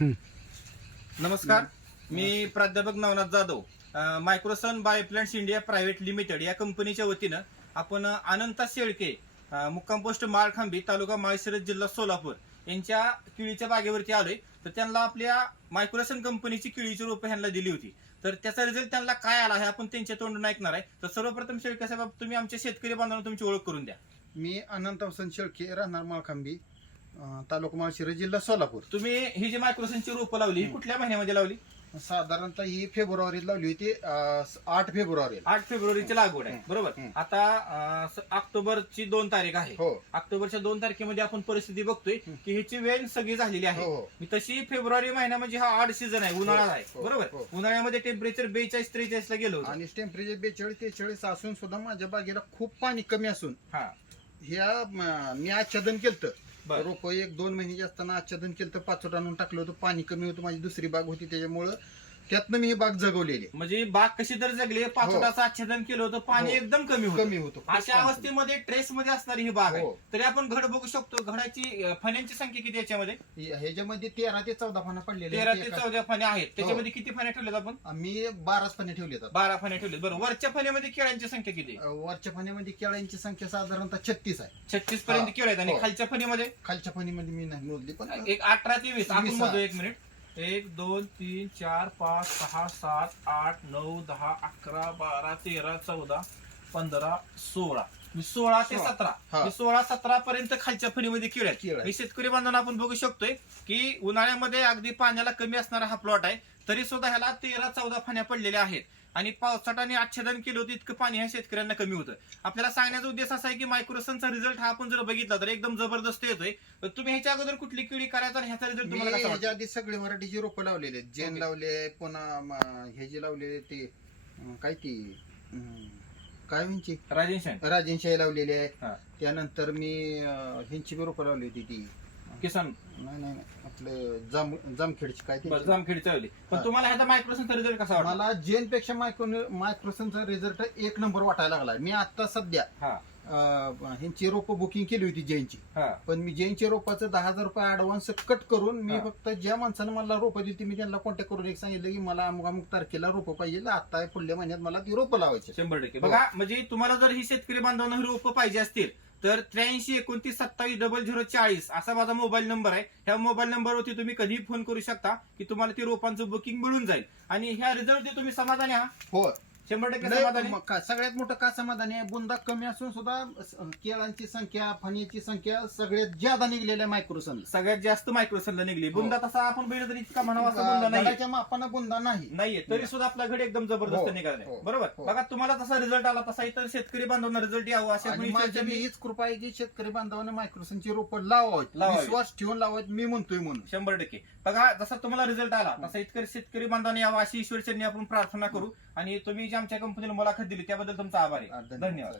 नमस्कार, मी प्राध्यापक Navnath Jadhav, Microsun bioplants India private limited या कंपनीच्या वतीनं आपण अनंता शेळके, मुक्काम पोस्ट माळखांबी, तालुका माळशिरस, जिल्हा सोलापूर यांच्या केळीच्या बागेवरती आलोय. तर त्यांना आपल्या मायक्रोसन कंपनीची केळीची रोपं ह्यांना दिली होती. तर त्याचा रिझल्ट त्यांना काय आला हे आपण त्यांच्या तोंडून ऐकणार आहे. तर सर्वप्रथम शेळके साहेब, तुम्ही आमच्या शेतकरी बांधवांना तुमची ओळख करून द्या. मी अनंत वसंत शेळके, राहणार माळखांबी, तालुका माळशिरस, जिल्हा सोलापूर. तुम्ही ही जी मायक्रोसनची रोपं लावली ही कुठल्या महिन्यामध्ये लावली? साधारणतः ही फेब्रुवारीत लावली होती, 8 फेब्रुवारी. 8 फेब्रुवारीची लागवड आहे, बरोबर. आता ऑक्टोबरची 2 तारीख आहे. हो. ऑक्टोबरच्या 2 तारखेमध्ये आपण परिस्थिती बघतोय की ह्याची वेळ सगळी झालेली आहे. हो. तशी फेब्रुवारी महिना म्हणजे हा आड सीझन आहे, उन्हाळा आहे, हो. बरोबर. हो. उन्हाळ्यामध्ये टेम्परेचर 42-43 ला गेलो होतं. आणि टेम्परेचर 42-43 असून सुद्धा माझ्या बागेला खूप पाणी कमी असून हा, मी आच्छादन केलं. बरं. रोप 1-2 महिन्याचे असताना आच्छादन केलं, 5 आणून टाकलं होतं. पाणी कमी होतं, माझी दुसरी बाग होती, त्याच्यामुळं त्यातनं मी ही बाग जगवलेली. म्हणजे बाग कशी तर जगली, पाचोटाचं आच्छादन केलं होतं, पाणी हो. एकदम कमी होतं. अशा अवस्थेमध्ये ट्रेस मध्ये असणारी ही बाग आहे. हो. तरी आपण घड बघू शकतो. घडाची फण्यांची संख्या किती याच्यामध्ये? ह्याच्यामध्ये 13 ते 14 पानं पडलेले 13 ते 14 फण्या आहेत. हो. त्याच्यामध्ये किती फण्या ठेवल्यात आपण? मी 12 पाने ठेवले. 12 फण्या ठेवल्यात, बरोबर. वरच्या फण्यामध्ये केळ्यांची संख्या किती? वरच्या फणीमध्ये केळ्यांची संख्या साधारणतः 36 आहे. 36 पर्यंत केळ आहेत. आणि हो. खालच्या फणीमध्ये खालच्या फणीमध्ये मी नाही मोजली, पण एक 18 ते 20 आपण 20 मोजू. 1 मिनिट. 1 2 3 4 5 6 7 8 9 10 11 12 13 14 15 16 16 ते 17. हा. 16-17 पर्यंत खालच्या फणीमध्ये केळ आहेत. केळ आहे. हे शेतकरी बांधवांना आपण बघू शकतोय की उन्हाळ्यामध्ये अगदी पाण्याला कमी असणारा हा प्लॉट आहे. तरी सुद्धा ह्याला 13-14 फण्या पडलेल्या आहेत. आणि पावसाळ्याने आच्छादन केलं होतं, इतकं पाणी ह्या शेतकऱ्यांना कमी होतं. आपल्याला सांगण्याचा उद्देश असा आहे की मायक्रोसनचा रिझल्ट हा आपण जर बघितला तर एकदम जबरदस्त येतोय. तर तुम्ही ह्याच्या अगोदर कुठली केळी करायचा आणि ह्याचा रिझल्ट मी तुम्हाला कसा वाटतो? ह्याच्या आधी सगळे मराठीची रोपं लावलेले आहेत. जेन ओके. लावले, पुन्हा हे जे लावलेले ते काय ती काय म्हणजे राजेशाही लावलेली आहे. हा. त्यानंतर मी ह्यांची बी रोपं लावली होती, ती किसान नाही आपलं जामखेडची काय ते. जामखेडी चालली. पण हा. तुम्हाला ह्याचा मायक्रोसनचा रिझल्ट कसा वाटला? मला जेन पेक्षा मायक्रोसनचा रिझल्ट 1 नंबर वाटायला लागला. मी आता सध्या हा, ह्यांची रोपं बुकिंग केली होती जैनची. हा. पण मी जैनच्या रोपाचं 10,000 रुपये ऍडव्हान्स कट करून मी हा. फक्त ज्या माणसानं मला रोपं दिली मी त्यांना कॉन्टॅक्ट करून एक सांगितलं की मला अमुक तारखेला रोपं पाहिजे, आता पुढल्या महिन्यात मला ती रोपं लावायची. 100%. बघा, म्हणजे तुम्हाला जर ही शेतकरी बांधवांना ही रोपं पाहिजे असतील तर 83-29-27-0040 असा माझा मोबाईल नंबर आहे. ह्या मोबाईल नंबरवरती तुम्ही कधीही फोन करू शकता की तुम्हाला ती रोपांचं बुकिंग मिळून जाईल. आणि ह्या रिझल्ट तुम्ही समाधानी आहात? हो, 100% लय समाधानी. सगळ्यात मोठं का समाधानी आहे, बुंदा कमी असून सुद्धा केळांची संख्या, फणीची संख्या सगळ्यात ज्यादा निघलेल्या मायक्रोसन. सगळ्यात जास्त मायक्रोसनला निघली. हो. बुंदा तसा आपण बघितलं तरी इतका म्हणावा असा बुंदा नाही गडाच्या मापानं बुंदा नाहीये. तरी सुद्धा आपला घड एकदम जबरदस्त हो. निघाला हो. बरोबर. हो. बघा, तुम्हाला तसा रिझल्ट आला तसा इतर शेतकरी बांधवांना रिझल्ट यावं अशा आणि आपण माझी इतर- हीच कृपा आहे की शेतकरी बांधवांना मायक्रोसनची रोपं लावावीत, लावावीत. विश्वास ठेवून लावावीत, मी म्हणतोय म्हणून. 100%. बघा, जसा तुम्हाला रिझल्ट आला तसा इतकरी शेतकरी बांधवांनी यावं अशी ईश्वरचरणी आपण प्रार्थना करू. आणि तुम्ही जी आमच्या कंपनीला मुलाखत दिली त्याबद्दल तुमचा आभार आहे. धन्यवाद.